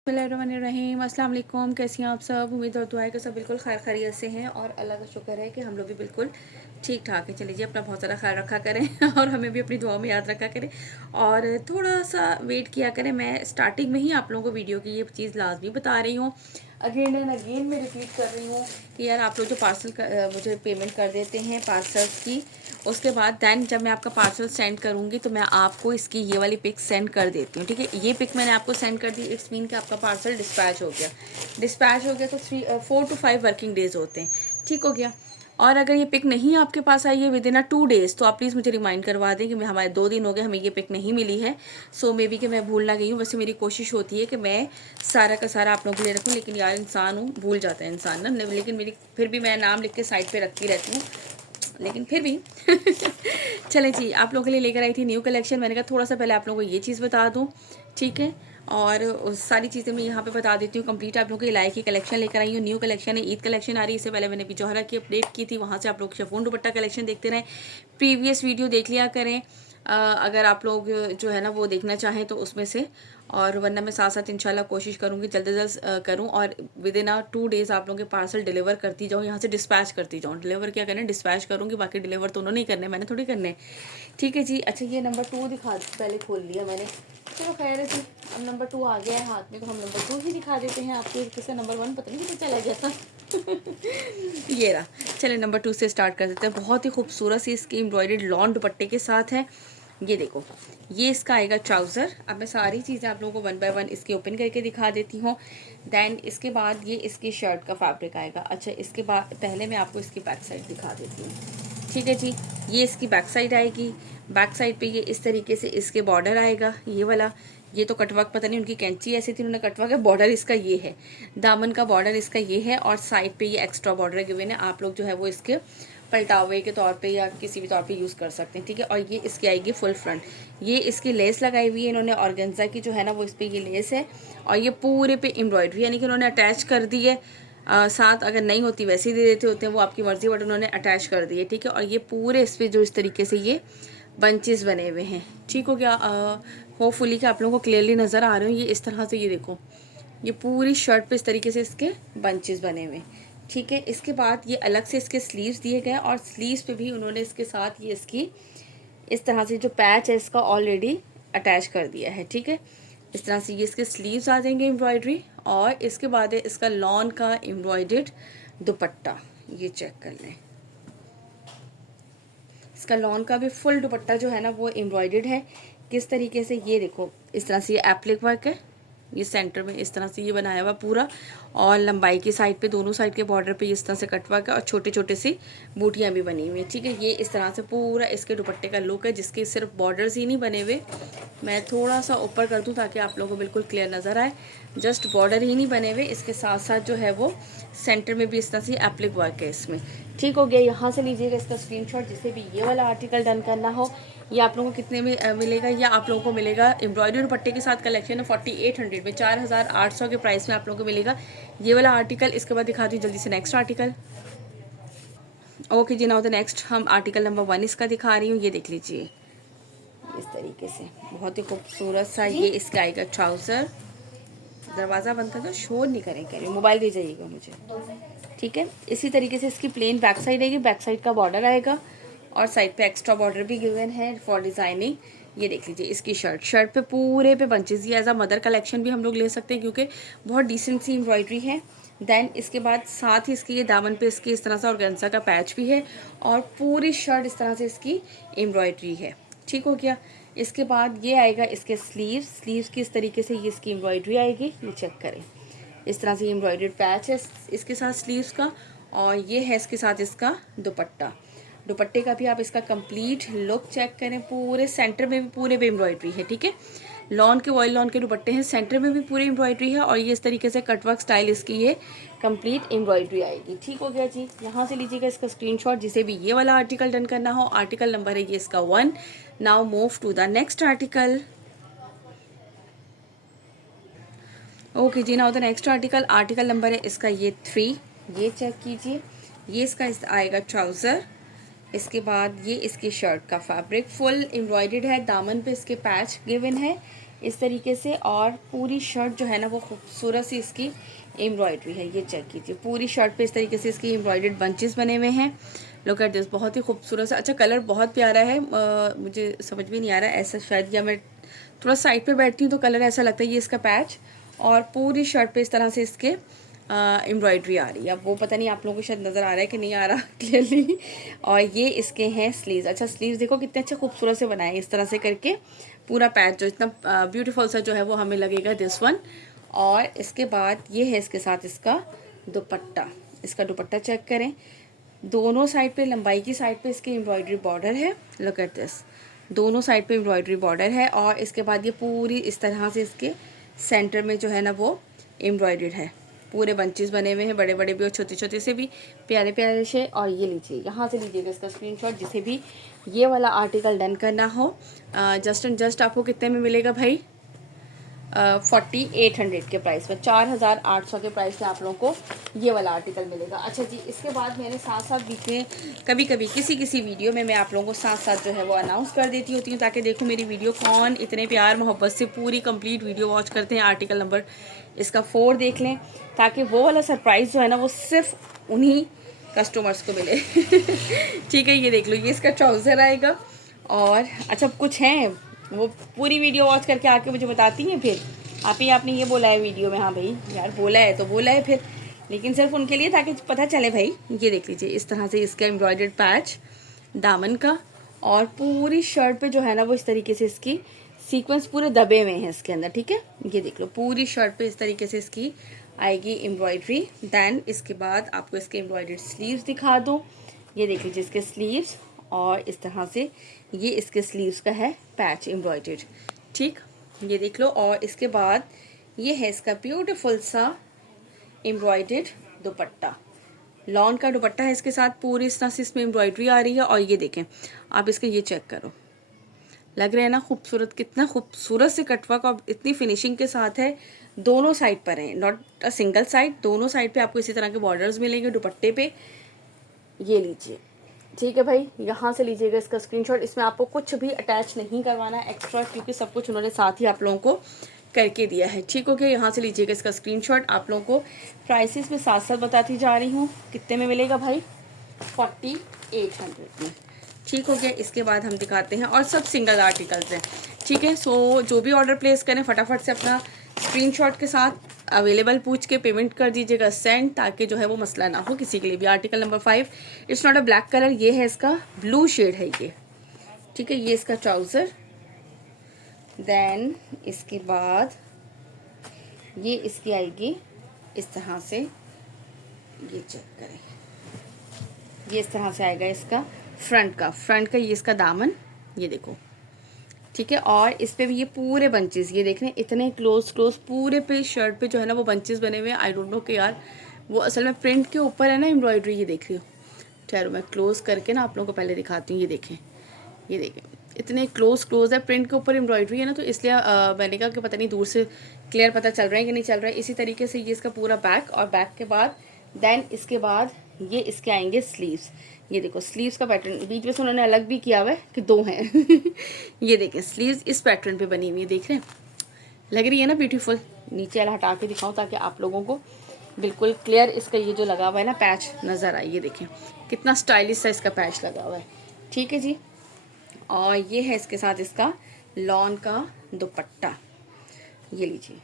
बिस्मिल्लाहिर्रहमानिर्रहीम। अस्सलाम वालेकुम। कैसी हैं आप सब? उम्मीद और दुआ है कि सब बिल्कुल खैर खैरियत से हैं और अल्लाह का शुक्र है कि हम लोग भी बिल्कुल ठीक ठाक है। चलिए जी, अपना बहुत ज़्यादा ख्याल रखा करें और हमें भी अपनी दुआ में याद रखा करें और थोड़ा सा वेट किया करें। मैं स्टार्टिंग में ही आप लोगों को वीडियो की ये चीज़ लाजमी बता रही हूँ, अगेन एंड अगेन मैं रिपीट कर रही हूँ कि यार आप लोग जो मुझे पेमेंट कर देते हैं पार्सल्स की, उसके बाद दैन जब मैं आपका पार्सल सेंड करूँगी तो मैं आपको इसकी ये वाली पिक सेंड कर देती हूँ। ठीक है, ये पिक मैंने आपको सेंड कर दी, इट्स मीन कि आपका पार्सल डिस्पैच हो गया। तो 4 to 5 वर्किंग डेज होते हैं। ठीक हो गया। और अगर ये पिक नहीं आपके पास आई है विद इन 2 डेज तो आप प्लीज़ मुझे रिमाइंड करवा दें कि हमारे 2 दिन हो गए, हमें ये पिक नहीं मिली है। सो मे बी कि मैं भूल ना गई हूँ। वैसे मेरी कोशिश होती है कि मैं सारा का सारा आप लोगों के लिए रखूँ, लेकिन यार इंसान हूँ, भूल जाता है इंसान ना। लेकिन फिर भी मैं नाम लिख के साइड पे रखती रहती हूँ, लेकिन फिर भी चलें जी, आप लोगों के लिए लेकर आई थी न्यू कलेक्शन। मैंने कहा थोड़ा सा पहले आप लोगों को ये चीज़ बता दूँ। ठीक है, और सारी चीज़ें मैं यहाँ पे बता देती हूँ कंप्लीट। आप लोगों के लाइक की कलेक्शन लेकर आई हूँ, न्यू कलेक्शन है, ईद कलेक्शन आ रही है। इससे पहले मैंने भी जोहरा की अपडेट की थी, वहाँ से आप लोग शिफॉन दुपट्टा कलेक्शन देखते रहें, प्रीवियस वीडियो देख लिया करें अगर आप लोग जो है ना वो देखना चाहें तो उसमें से। और वरना मैं साथ साथ इंशाल्लाह कोशिश करूँगी जल्द से जल्द करूँ और विद इन 2 डेज़ आप लोगों के पार्सल डिलीवर करती जाऊँ, यहाँ से डिस्पैच करती जाऊँ। डिलीवर क्या करना है, डिस्पैच करूँगी, बाकी डिलीवर तो उन्होंने ही करने, मैंने थोड़ी करने। ठीक है जी। अच्छा, ये नंबर 2 दिखा, पहले खोल लिया मैंने, चलो खैर है जी। अब नंबर 2 आ गया है हाथ में तो हम नंबर 2 ही दिखा देते हैं आपको। किससे नंबर 1 पता नहीं कितना चला गया था ये रहा। चलिए नंबर 2 से स्टार्ट कर देते हैं। बहुत ही खूबसूरत सी इसकी एम्ब्रॉयडर्ड लॉन दुपट्टे के साथ है। ये देखो, ये इसका आएगा ट्राउज़र। अब मैं सारी चीज़ें आप लोगों को 1 बाय 1 इसकी ओपन करके दिखा देती हूँ। दैन इसके बाद ये इसकी शर्ट का फैब्रिक आएगा। अच्छा, इसके बाद पहले मैं आपको इसकी बैक साइड दिखा देती हूँ। ठीक है जी, ये इसकी बैक साइड आएगी। बैक साइड पे ये इस तरीके से इसके बॉर्डर आएगा, ये वाला। ये तो कटवर्क, पता नहीं उनकी कैंची ऐसी थी, उन्होंने कटवर्क है। बॉर्डर इसका ये है, दामन का बॉर्डर इसका ये है, और साइड पे ये एक्स्ट्रा बॉर्डर गिवन है। आप लोग जो है वो इसके पलटावे के तौर पे या किसी भी तौर पे यूज़ कर सकते हैं। ठीक है, और ये इसकी आएगी फुल फ्रंट। ये इसकी लेस लगाई हुई है इन्होंने, ऑर्गेन्जा की जो है ना वो इस पर ये लेस है, और ये पूरे पे एम्ब्रॉयडरी यानी कि उन्होंने अटैच कर दी है। साथ अगर नहीं होती वैसे ही दे देते होते हैं, वो आपकी मर्जी, बट उन्होंने अटैच कर दी है। ठीक है, और ये पूरे इस पर जो इस तरीके से ये बंचेस बने हुए हैं। ठीक हो गया। होपफुली कि आप लोगों को क्लियरली नज़र आ रहे हो। ये इस तरह से, ये देखो, ये पूरी शर्ट पे इस तरीके से इसके बंचेस बने हुए। ठीक है, इसके बाद ये अलग से इसके स्लीव्स दिए गए, और स्लीव्स पे भी उन्होंने इसके साथ ये इसकी इस तरह से जो पैच है इसका ऑलरेडी अटैच कर दिया है। ठीक है, इस तरह से ये इसके स्लीव्स आ जाएंगे एम्ब्रॉयडरी, और इसके बाद है इसका लॉन का एम्ब्रॉयडर्ड दुपट्टा। ये चेक कर लें, इसका लॉन का भी फुल दुपट्टा जो है ना वो एम्ब्रॉयडर्ड है। किस तरीके से, ये देखो, इस तरह से ये एप्लिक वर्क है, ये सेंटर में इस तरह से ये बनाया हुआ पूरा, और लंबाई की साइड पे दोनों साइड के बॉर्डर पे इस तरह से कट वर्क है, और छोटे छोटे सी बूटियाँ भी बनी हुई हैं। ठीक है, ये इस तरह से पूरा इसके दुपट्टे का लुक है, जिसके सिर्फ बॉर्डर्स ही नहीं बने हुए। मैं थोड़ा सा ऊपर कर दूँ ताकि आप लोगों को बिल्कुल क्लियर नज़र आए। जस्ट बॉर्डर ही नहीं बने हुए, इसके साथ साथ जो है वो सेंटर में भी इस तरह से एप्लिक वर्क है इसमें। ठीक हो गया। यहाँ से लीजिएगा इसका स्क्रीनशॉट, जिसे भी ये वाला आर्टिकल डन करना हो। ये आप लोगों को कितने में मिलेगा, या आप लोगों को मिलेगा एम्ब्रॉयडरी दुपट्टे के साथ कलेक्शन है 4800 में, 4800 के प्राइस में आप लोगों को मिलेगा ये वाला आर्टिकल। इसके बाद दिखाती हूँ जल्दी से नेक्स्ट आर्टिकल। ओके जी, नाउ द नेक्स्ट हम आर्टिकल नंबर 1 इसका दिखा रही हूँ। ये देख लीजिए, इस तरीके से बहुत ही खूबसूरत सा ये इसका आएगा ट्राउज़र। दरवाज़ा बंद कर दो, शोर नहीं करें, कह रही मोबाइल दे जाइएगा मुझे। ठीक है, इसी तरीके से इसकी प्लेन बैक साइड आएगी, बैक साइड का बॉर्डर आएगा, और साइड पे एक्स्ट्रा बॉर्डर भी गिवन है फॉर डिज़ाइनिंग। ये देख लीजिए इसकी शर्ट पे पूरे पे बंचेस। ये एज अ मदर कलेक्शन भी हम लोग ले सकते हैं, क्योंकि बहुत डिसेंट सी एम्ब्रॉयडरी है। देन इसके बाद साथ ही इसके ये दामन पे इसकी इस तरह से ऑर्गेन्जा का पैच भी है, और पूरी शर्ट इस तरह से इसकी एम्ब्रॉयडरी है। ठीक हो गया। इसके बाद ये आएगा इसके स्लीव्स की इस तरीके से ये इसकी एम्ब्रॉयडरी आएगी। ये चेक करें, इस तरह से एम्ब्रॉयडर्ड पैच है इसके साथ स्लीव्स का, और ये है इसके साथ इसका दुपट्टा। दुपट्टे का भी आप इसका कंप्लीट लुक चेक करें, पूरे सेंटर में भी पूरे पे एम्ब्रॉयडरी है। ठीक है, लॉन के वॉयल लॉन के दुपट्टे हैं, सेंटर में भी पूरी एम्ब्रॉयडरी है, और ये इस तरीके से कटवर्क स्टाइल इसकी ये कंप्लीट एम्ब्रॉयडरी आएगी। ठीक हो गया जी। यहाँ से लीजिएगा इसका स्क्रीनशॉट, जिसे भी ये वाला आर्टिकल डन करना हो। आर्टिकल नंबर है ये इसका 1। Now move to the next article. Okay जी, now the next article, article number है इसका ये 3। ये चेक कीजिए, ये इसका आएगा ट्राउज़र। इसके बाद ये इसकी शर्ट का फैब्रिक फुल एम्ब्रॉयडर्ड है, दामन पे इसके पैच गिवन है। इस तरीके से। और पूरी शर्ट जो है ना वो खूबसूरत सी इसकी एम्ब्रॉयडरी है, ये चेक कीजिए। पूरी शर्ट पे इस तरीके से इसकी एम्ब्रॉयडर्ड बंचेस बने हुए हैं। लुक एट दिस, बहुत ही खूबसूरत सा। अच्छा कलर बहुत प्यारा है, मुझे समझ भी नहीं आ रहा है ऐसा, शायद या मैं थोड़ा साइड पे बैठती हूँ तो कलर ऐसा लगता है। ये इसका पैच और पूरी शर्ट पे इस तरह से इसके एम्ब्रॉयडरी आ रही है। अब वो पता नहीं आप लोगों को शायद नज़र आ रहा है कि नहीं आ रहा क्लियरली। और ये इसके हैं स्लीव्स। अच्छा स्लीव्स देखो कितने अच्छे खूबसूरत से बनाए इस तरह से करके। पूरा पैच जो इतना ब्यूटीफुल सा जो है वो हमें लगेगा दिस वन। और इसके बाद ये है इसके साथ इसका दुपट्टा। इसका दुपट्टा चेक करें, दोनों साइड पे लंबाई की साइड पे इसकी एम्ब्रॉयडरी बॉर्डर है। लुक एट दिस, दोनों साइड पे एम्ब्रॉयडरी बॉर्डर है। और इसके बाद ये पूरी इस तरह से इसके सेंटर में जो है ना वो एम्ब्रॉयडर्ड है। पूरे बंचेस बने हुए हैं, बड़े बड़े भी और छोटे छोटे से भी, प्यारे प्यारे से। और ये लीजिए, यहाँ से लीजिएगा इसका स्क्रीनशॉट जिसे भी ये वाला आर्टिकल डन करना हो। जस्ट एंड जस्ट आपको कितने में मिलेगा भाई? 4800 के प्राइस में, 4800 के प्राइस में आप लोगों को ये वाला आर्टिकल मिलेगा। अच्छा जी, इसके बाद मैंने साथ साथ बीच में कभी कभी किसी वीडियो में मैं आप लोगों को साथ साथ जो है वो अनाउंस कर देती होती हूँ, ताकि देखो मेरी वीडियो कौन इतने प्यार मोहब्बत से पूरी कंप्लीट वीडियो वॉच करते हैं। आर्टिकल नंबर इसका 4 देख लें, ताकि वो वाला सरप्राइज़ जो है ना वो सिर्फ उन्हीं कस्टमर्स को मिले। ठीक है, ये देख लो, ये इसका ट्राउज़र आएगा। और अच्छा कुछ हैं वो पूरी वीडियो वॉच करके आके मुझे बताती हैं फिर आपने ये बोला है वीडियो में। हाँ भाई यार, बोला है तो बोला है फिर, लेकिन सिर्फ उनके लिए ताकि पता चले भाई। ये देख लीजिए, इस तरह से इसका एम्ब्रॉयडर्ड पैच दामन का। और पूरी शर्ट पे जो है ना वो इस तरीके से इसकी सीक्वेंस पूरे दबे हुए हैं इसके अंदर। ठीक है, ये देख लो, पूरी शर्ट पे इस तरीके से इसकी आएगी एम्ब्रॉयडरी। दैन इसके बाद आपको इसके एम्ब्रॉयडर्ड स्लीव्स दिखा दूँ। ये देख लीजिए इसके स्लीव्स, और इस तरह से ये इसके स्लीव्स का है पैच एम्ब्रॉयडर्ड। ठीक, ये देख लो। और इसके बाद ये है इसका ब्यूटीफुल सा एम्ब्रॉयडर्ड दुपट्टा। लॉन का दुपट्टा है इसके साथ, पूरी इस तरह से इसमें एम्ब्रॉयडरी आ रही है। और ये देखें आप, इसके ये चेक करो, लग रहा है ना खूबसूरत, कितना खूबसूरत से कटवर्क और इतनी फिनिशिंग के साथ है। दोनों साइड पर है, नॉट अ सिंगल साइड, दोनों साइड पे आपको इसी तरह के बॉर्डर्स मिलेंगे दुपट्टे पे। ये लीजिए, ठीक है भाई, यहाँ से लीजिएगा इसका स्क्रीनशॉट। इसमें आपको कुछ भी अटैच नहीं करवाना एक्स्ट्रा, क्योंकि सब कुछ उन्होंने साथ ही आप लोगों को करके दिया है। ठीक हो गया, यहाँ से लीजिएगा इसका स्क्रीनशॉट। आप लोगों को प्राइसेस में साथ साथ बताती जा रही हूँ कितने में मिलेगा भाई, 4800 में। ठीक हो गया, इसके बाद हम दिखाते हैं, और सब सिंगल आर्टिकल्स हैं। ठीक है, सो जो भी ऑर्डर प्लेस करें फटाफट से अपना स्क्रीनशॉट के साथ अवेलेबल पूछ के पेमेंट कर दीजिएगा सेंड, ताकि जो है वो मसला ना हो किसी के लिए भी। Article number 5, it's not a black colour, ये है इसका ब्लू शेड है ये। ठीक है, ये इसका ट्राउज़र। देन इसके बाद ये इसकी आएगी इस तरह से, ये चेक करें, ये इस तरह से आएगा इसका फ्रंट का ये इसका दामन, ये देखो। ठीक है, और इस पे भी ये पूरे बंचेस, ये देख रहे हैं इतने क्लोज पूरे पे शर्ट पे जो है ना वो बंचेस बने हुए हैं। आई डोंट नो कि यार वो असल में प्रिंट के ऊपर है ना एम्ब्रॉयडरी, ये देख रही हो। ठहरो मैं क्लोज करके ना आप लोगों को पहले दिखाती हूँ। ये देखें इतने क्लोज है, प्रिंट के ऊपर एम्ब्रॉयडरी है ना, तो इसलिए मैंने कहा कि पता नहीं दूर से क्लियर पता चल रहा है कि नहीं चल रहा है। इसी तरीके से ये इसका पूरा बैक, और बैक के बाद देन इसके बाद ये इसके आएंगे स्लीव्स। ये देखो स्लीव्स का पैटर्न बीच में से उन्होंने अलग भी किया हुआ है कि 2 हैं। ये देखें स्लीव्स इस पैटर्न पे बनी हुई है, देख रहे हैं, लग रही है ना ब्यूटीफुल। नीचे वाला हटा के दिखाऊं ताकि आप लोगों को बिल्कुल क्लियर इसका ये जो लगा हुआ है ना पैच नज़र आए। ये देखें कितना स्टाइलिश सा इसका पैच लगा हुआ है। ठीक है जी, और ये है इसके साथ इसका लॉन का दुपट्टा, ये लीजिए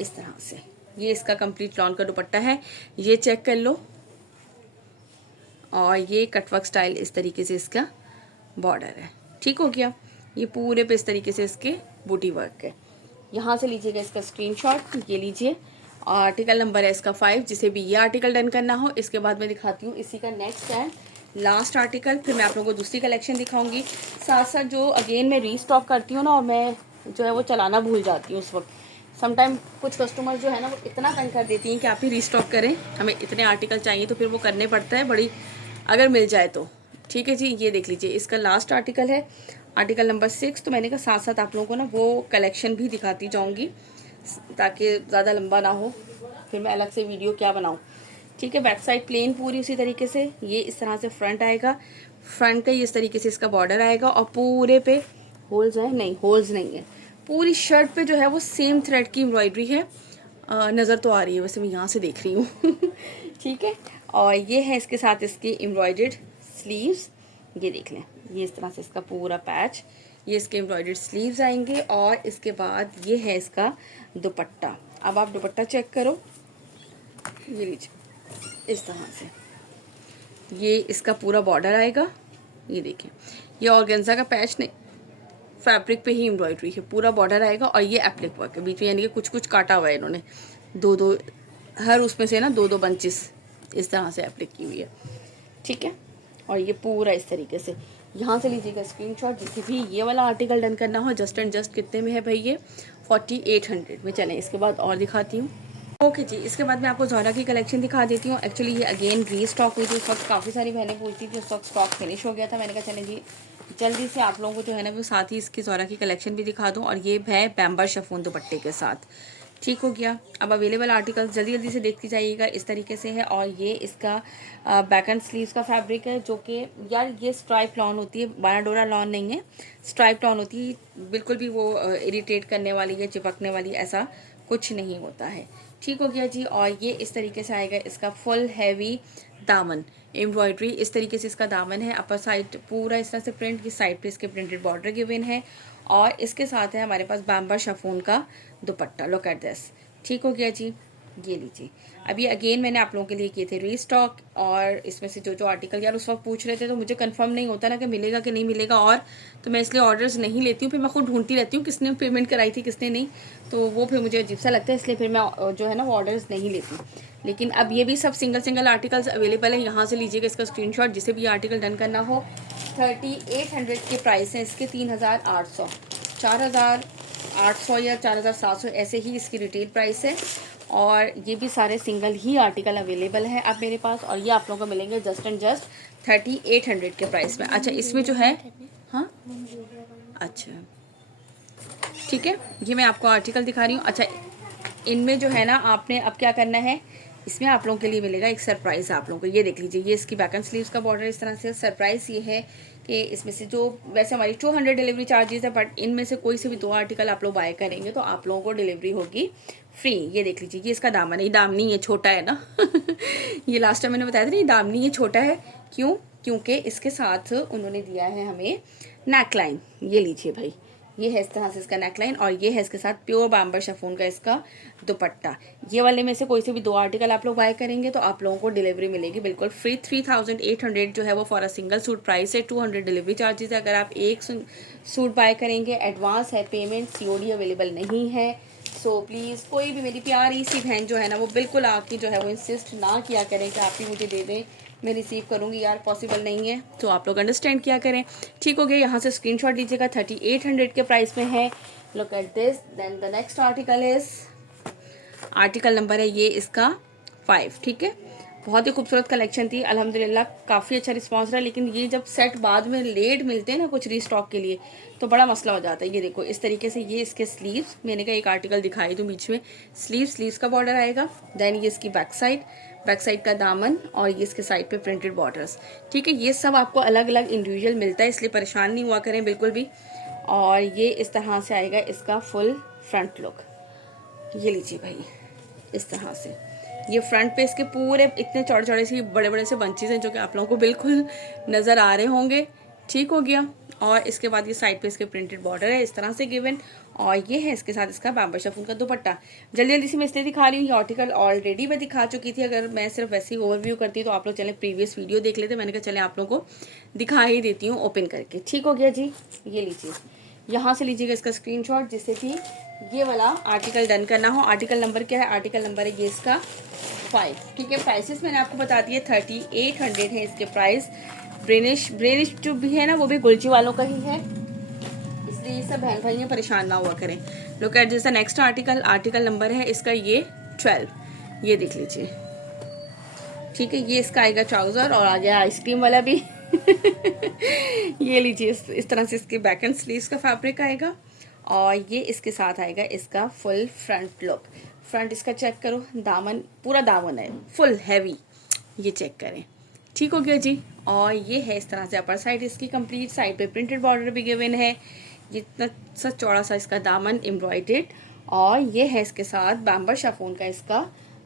इस तरह से, ये इसका कंप्लीट लॉन का दुपट्टा है, ये चेक कर लो। और ये कटवर्क स्टाइल इस तरीके से इसका बॉर्डर है। ठीक हो गया, ये पूरे पे इस तरीके से इसके बूटी वर्क है। यहाँ से लीजिएगा इसका स्क्रीनशॉट, ये लीजिए। आर्टिकल नंबर है इसका 5, जिसे भी ये आर्टिकल डन करना हो। इसके बाद मैं दिखाती हूँ इसी का नेक्स्ट है लास्ट आर्टिकल, फिर मैं आप लोगों को दूसरी कलेक्शन दिखाऊंगी। साथ साथ जो अगेन मैं रीस्टॉक करती हूँ ना, और मैं जो है वो चलाना भूल जाती हूँ उस वक्त। समटाइम कुछ कस्टमर जो है ना वो इतना तंग कर देती हैं कि आप ही रीस्टॉक करें, हमें इतने आर्टिकल चाहिए, तो फिर वो करने पड़ता है बड़ी, अगर मिल जाए तो। ठीक है जी, ये देख लीजिए इसका लास्ट आर्टिकल है, आर्टिकल नंबर 6। तो मैंने कहा साथ साथ आप लोगों को ना वो कलेक्शन भी दिखाती जाऊँगी, ताकि ज़्यादा लंबा ना हो, फिर मैं अलग से वीडियो क्या बनाऊँ। ठीक है, बैक साइड प्लेन पूरी उसी तरीके से, ये इस तरह से फ्रंट आएगा, फ्रंट का इस तरीके से इसका बॉर्डर आएगा, और पूरे पे होल्स हैं, नहीं होल्स नहीं है। पूरी शर्ट पे जो है वो सेम थ्रेड की एम्ब्रॉयडरी है। नज़र तो आ रही है, वैसे मैं यहाँ से देख रही हूँ ठीक है। और ये है इसके साथ इसकी एम्ब्रॉयडर्ड स्लीव्स, ये देख लें, ये इस तरह से इसका पूरा पैच, ये इसके एम्ब्रॉयडर्ड स्लीव्स आएंगे। और इसके बाद ये है इसका दुपट्टा। अब आप दुपट्टा चेक करो, ये लीजिए इस तरह से, ये इसका पूरा बॉर्डर आएगा, ये देखिए, ये ऑर्गेन्जा का पैच नहीं, फैब्रिक पे ही एम्ब्रॉयडरी है, पूरा बॉर्डर आएगा। और ये एप्लिक वर्क है बीच में, यानी कि कुछ कुछ काटा हुआ है इन्होंने, दो दो हर उसमें से ना दो दो बंचेस इस तरह से एप्लिक की हुई है, ठीक है। और ये पूरा इस तरीके से, यहाँ से लीजिएगा स्क्रीनशॉट। जिसे भी ये वाला आर्टिकल डन करना हो, जस्ट एंड जस्ट कितने में है भाई, ये 4800 में। चलें इसके बाद और दिखाती हूँ। ओके जी, इसके बाद मैं आपको ज़ोरा की कलेक्शन दिखा देती हूँ। एक्चुअली ये अगेन री स्टॉक हुई थी, उस वक्त काफ़ी सारी बहनें पूछती थी, उस वक्त स्टॉक फिनिश हो गया था। मैंने कहा चलें जी जल्दी से आप लोगों को जो है ना वो साथ ही इसकी ज़ोरा की कलेक्शन भी दिखा दूँ। और ये है बैम्बर शिफॉन दुपट्टे के साथ, ठीक हो गया। अब अवेलेबल आर्टिकल जल्दी जल्दी से देखती जाइएगा, इस तरीके से है। और ये इसका बैक एंड स्लीव्स का फैब्रिक है, जो कि यार ये स्ट्राइप लॉन होती है, बानाडोरा लॉन नहीं है, स्ट्राइप लॉन होती है। बिल्कुल भी वो इरिटेट करने वाली या चिपकने वाली ऐसा कुछ नहीं होता है, ठीक हो गया जी। और ये इस तरीके से आएगा इसका फुल हैवी दामन, एम्ब्रॉयडरी इस तरीके से इसका दामन है। अपर साइड पूरा इस तरह से प्रिंट की, साइड पे इसके प्रिंटेड बॉर्डर गिवन है। और इसके साथ है हमारे पास बैम्बर शिफॉन का दुपट्टा, लुक एट दिस, ठीक हो गया जी। ये लीजिए, अभी अगेन मैंने आप लोगों के लिए किए थे रीस्टॉक। और इसमें से जो जो आर्टिकल यार उस वक्त पूछ रहे थे, तो मुझे कंफर्म नहीं होता ना कि मिलेगा कि नहीं मिलेगा, और तो मैं इसलिए ऑर्डर्स नहीं लेती हूँ। फिर मैं खुद ढूंढती रहती हूँ किसने पेमेंट कराई थी किसने नहीं, तो वो फिर मुझे अजीब सा लगता है, इसलिए फिर मैं जो है ना वो ऑर्डर्स नहीं लेती। लेकिन अब ये भी सब सिंगल सिंगल आर्टिकल्स अवेलेबल है, यहाँ से लीजिएगा इसका स्क्रीनशॉट जिसे भी आर्टिकल डन करना हो। 3800 के प्राइस हैं इसके, 3800, 4800 या 4700 ऐसे ही इसकी रिटेल प्राइस है। और ये भी सारे सिंगल ही आर्टिकल अवेलेबल हैं अब मेरे पास, और ये आप लोगों को मिलेंगे जस्ट एंड जस्ट 3800 के प्राइस में। अच्छा इसमें जो है, हाँ अच्छा ठीक है, ये मैं आपको आर्टिकल दिखा रही हूँ। अच्छा इनमें जो है ना आपने अब क्या करना है, इसमें आप लोगों के लिए मिलेगा एक सरप्राइज़ आप लोगों को। ये देख लीजिए, ये इसकी बैक एंड स्लीव्स का बॉर्डर इस तरह से। सरप्राइज़ ये है कि इसमें से जो वैसे हमारी 200 डिलीवरी चार्जेस है, बट इनमें से कोई से भी दो आर्टिकल आप लोग बाय करेंगे तो आप लोगों को डिलीवरी होगी फ्री। ये देख लीजिए, ये इसका दामन है, ये दामनी है, छोटा है ना ये लास्ट टाइम मैंने बताया था ना, ये दामनी है, छोटा है। क्यों? क्योंकि इसके साथ उन्होंने दिया है हमें नेकलाइन। ये लीजिए भाई, ये है इस तरह से इसका नेकलाइन, और ये है इसके साथ प्योर बैम्बर शिफॉन का इसका दुपट्टा। ये वाले में से कोई से भी दो आर्टिकल आप लोग बाय करेंगे तो आप लोगों को डिलीवरी मिलेगी बिल्कुल फ्री। 3800 जो है वो for a single suit price है। 200 डिलीवरी चार्जेस है अगर आप एक सूट बाय करेंगे। एडवांस है पेमेंट, सीओडी अवेलेबल नहीं है। सो प्लीज़ कोई भी मेरी प्यारी सी बहन जो है ना वो बिल्कुल आपकी जो है वो इंसिस्ट ना किया करें कि आप ही मुझे दे दें, मैं रिसीव करूँगी, यार पॉसिबल नहीं है। तो आप लोग अंडरस्टैंड किया करें, ठीक हो गया। यहाँ से स्क्रीनशॉट लीजिएगा, 3800 के प्राइस में है। Look at this. Then the next article is, article number है ये इसका 5, ठीक है। बहुत ही खूबसूरत कलेक्शन थी, अल्हम्दुलिल्लाह काफ़ी अच्छा रिस्पांस रहा। लेकिन ये जब सेट बाद में लेट मिलते हैं ना कुछ रीस्टॉक के लिए, तो बड़ा मसला हो जाता है। ये देखो इस तरीके से, ये इसके स्लीव्स, मैंने कहा एक आर्टिकल दिखाई दूँ बीच में, स्लीव्स का बॉर्डर आएगा। देन ये इसकी बैक साइड का दामन, और ये इसके साइड पे प्रिंटेड बॉर्डर्स, ठीक है। ये सब आपको अलग अलग इंडिविजुअल मिलता है, इसलिए परेशान नहीं हुआ करें बिल्कुल भी। और ये इस तरह से आएगा इसका फुल फ्रंट लुक। ये लीजिए भाई इस तरह से, ये फ्रंट पे इसके पूरे इतने चौड़े चौड़े से बड़े बड़े से बंचेस हैं जो कि आप लोगों को बिल्कुल नज़र आ रहे होंगे, ठीक हो गया। और इसके बाद ये साइड पे इसके प्रिंटेड बॉर्डर है इस तरह से गिवन, और ये है इसके साथ इसका बैम्बर शिफॉन का दुपट्टा। जल्दी जल्दी से मैं इसलिए दिखा रही हूँ, ये आर्टिकल ऑलरेडी मैं दिखा चुकी थी। अगर मैं सिर्फ वैसे ही ओवरव्यू करती तो आप लोग चलें प्रीवियस वीडियो देख लेते। मैंने कहा चलें आप लोगों को दिखा ही देती हूँ ओपन करके, ठीक हो गया जी। ये लीजिए, यहाँ से लीजिएगा इसका स्क्रीनशॉट जिससे कि ये वाला आर्टिकल डन करना हो। आर्टिकल नंबर क्या है? आर्टिकल नंबर है ये इसका 5, ठीक है। प्राइसेस मैंने आपको बता दिए, 3800 है इसके प्राइस। ब्रेनिश जो भी है ना वो भी गुलची वालों का ही है, इसलिए ये सब बहन भाई परेशान ना हुआ करें। लुक एट जैसा नेक्स्ट आर्टिकल नंबर है इसका ये 12, ये देख लीजिए, ठीक है। ये इसका आएगा ट्राउज़र, और आ गया आइसक्रीम वाला भी ये लीजिए इस तरह से इसके बैक एंड स्लीव्स का फैब्रिक आएगा, और ये इसके साथ आएगा इसका फुल फ्रंट लुक। फ्रंट इसका चेक करो, दामन पूरा दामन है फुल हैवी, ये चेक करें, ठीक हो गया जी। और ये है इस तरह से अपर साइड इसकी कंप्लीट, साइड पे प्रिंटेड बॉर्डर भी गिवन है। जितना सा चौड़ा सा इसका दामन एम्ब्रॉयडेड, और ये है इसके साथ बैम्बर शिफॉन का इसका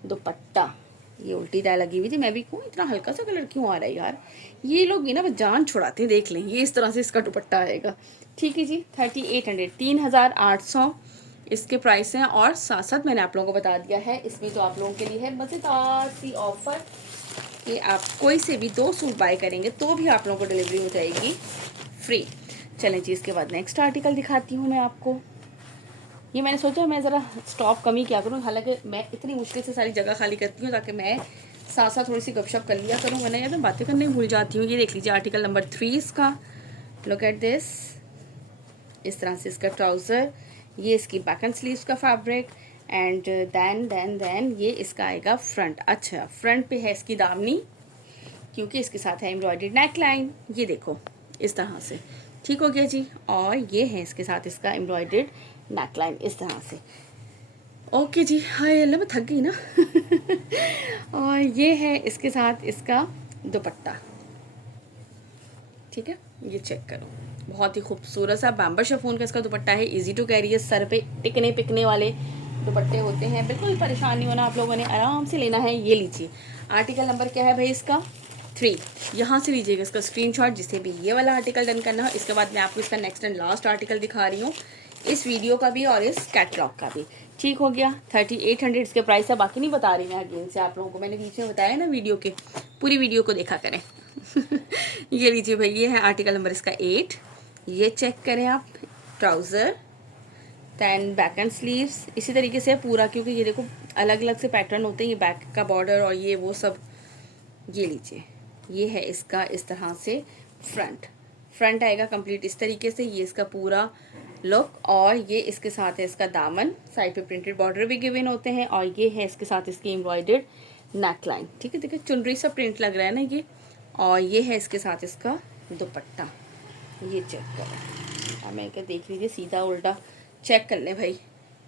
दुपट्टा। ये उल्टी दाय लगी हुई थी, मैं भी कहूँ इतना हल्का सा कलर क्यों आ रहा है यार, ये लोग भी ना बस जान छुड़ाते हैं। देख लें, ये इस तरह से इसका दुपट्टा आएगा। ठीक है जी, 3800, 3800 इसके प्राइस हैं। और साथ साथ मैंने आप लोगों को बता दिया है इसमें तो आप लोगों के लिए है मज़ेदार सी ऑफ़र कि आप कोई से भी 2 सूट बाय करेंगे तो भी आप लोगों को डिलीवरी हो जाएगी फ्री। चलें जी, इसके बाद नेक्स्ट आर्टिकल दिखाती हूँ मैं आपको। ये मैंने सोचा मैं ज़रा स्टॉप कम ही क्या करूँ, हालांकि मैं इतनी मुश्किल से सारी जगह खाली करती हूँ ताकि मैं साथ साथ थोड़ी सी गपशप कर लिया करूँ, वरना यार मैं बातें करने भूल जाती हूँ। ये देख लीजिए आर्टिकल नंबर 3 इसका, लुक एट दिस। इस तरह से इसका ट्राउज़र, ये इसकी बैक एंड स्लीव्स का फैब्रिक, एंड देन ये इसका आएगा फ्रंट। अच्छा, फ्रंट पे है इसकी दामनी, क्योंकि इसके साथ है एम्ब्रॉयडर्ड नेक लाइन। ये देखो इस तरह से, ठीक हो गया जी। और ये है इसके साथ इसका एम्ब्रॉयडर्ड नेक लाइन इस तरह से। ओके जी, हाय अल्लाह मैं थक गई ना और ये है इसके साथ इसका दुपट्टा। ठीक है, ये चेक करो, बहुत ही खूबसूरत सा बैम्बर शिफॉन का इसका दुपट्टा है। इजी टू कैरी है, सर पे टिकने पिकने वाले दुपट्टे होते हैं, बिल्कुल परेशान नहीं होना आप लोगों ने, आराम से लेना है। ये लीजिए, आर्टिकल नंबर क्या है भाई इसका 3। यहाँ से लीजिएगा इसका स्क्रीनशॉट जिसे भी ये वाला आर्टिकल डन करना है। इसके बाद मैं आपको इसका नेक्स्ट एंड लास्ट आर्टिकल दिखा रही हूँ, इस वीडियो का भी और इस कैटलॉग का भी। ठीक हो गया, 3800 इसके प्राइस है। बाकी नहीं बता रही मैं अगेन से आप लोगों को, मैंने बीच में बताया ना वीडियो के, पूरी वीडियो को देखा करें ये लीजिए भाई, ये है आर्टिकल नंबर इसका 8। ये चेक करें आप, trouser, then back and sleeves इसी तरीके से पूरा, क्योंकि ये देखो अलग अलग से पैटर्न होते हैं, ये बैक का बॉर्डर और ये वो सब। ये लीजिए, ये है इसका इस तरह से फ्रंट आएगा कंप्लीट इस तरीके से, ये इसका पूरा लुक। और ये इसके साथ है इसका दामन, साइड पे प्रिंटेड बॉर्डर भी गिवन होते हैं, और ये है इसके साथ इसकी एम्ब्रॉयडर्ड नेक लाइन। ठीक है, देखिए चुनरी सा प्रिंट लग रहा है ना ये। और ये है इसके साथ इसका दुपट्टा, ये चेक करो। और मैं क्या देख लीजिए, सीधा उल्टा चेक कर लें भाई।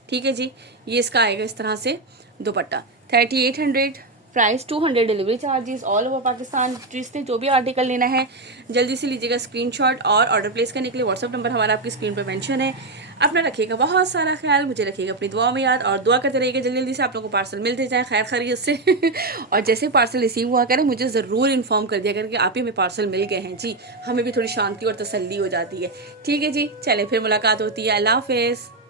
ठीक है जी, ये इसका आएगा इस तरह से दुपट्टा। 3800 price, 200 delivery charges all over Pakistan. जिसने जो भी आर्टिकल लेना है जल्दी से लीजिएगा स्क्रीनशॉट, और ऑर्डर प्लेस करने के लिए व्हाट्सअप नंबर हमारा आपकी स्क्रीन पर मेंशन है। अपना रखिएगा बहुत सारा ख्याल, मुझे रखिएगा अपनी दुआ में याद, और दुआ करते रहिएगा जल्दी जल्दी से आप लोगों को पार्सल मिलते जाए खैर खैरियत से और जैसे पार्सल रिसीव हुआ करें मुझे ज़रूर इन्फॉर्म कर दिया करें कि आप ही में पार्सल मिल गए हैं जी, हमें भी थोड़ी शांति और तसल्ली हो जाती है। ठीक है जी, चले फिर मुलाकात होती है। अल्लाह हाफिज़।